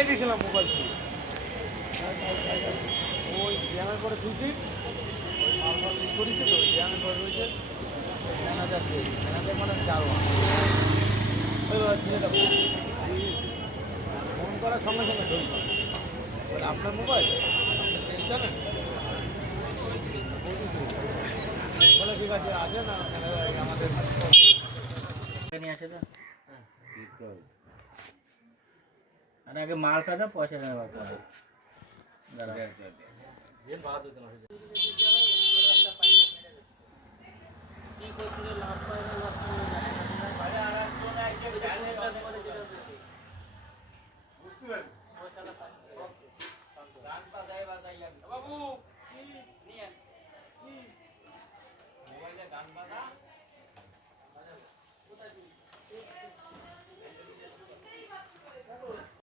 চলে গেছিলাম মোবাইল থেকে ওই জ্যামের পরে শুনছি ওই মাল মাল করেছে তো ওই জ্যামের পরে রয়েছে ম্যানেজার ম্যানেজার মানে যাওয়া ওই ছেলেটা ফোন করার সঙ্গে সঙ্গে ধরি আপনার মোবাইল জানেন বলে ঠিক আছে আসে না আমাদের নিয়ে আসে না আর আগে মাল খাওয়া পয়সা নেওয়া পরে বাবু মোবাইলে গান বাজা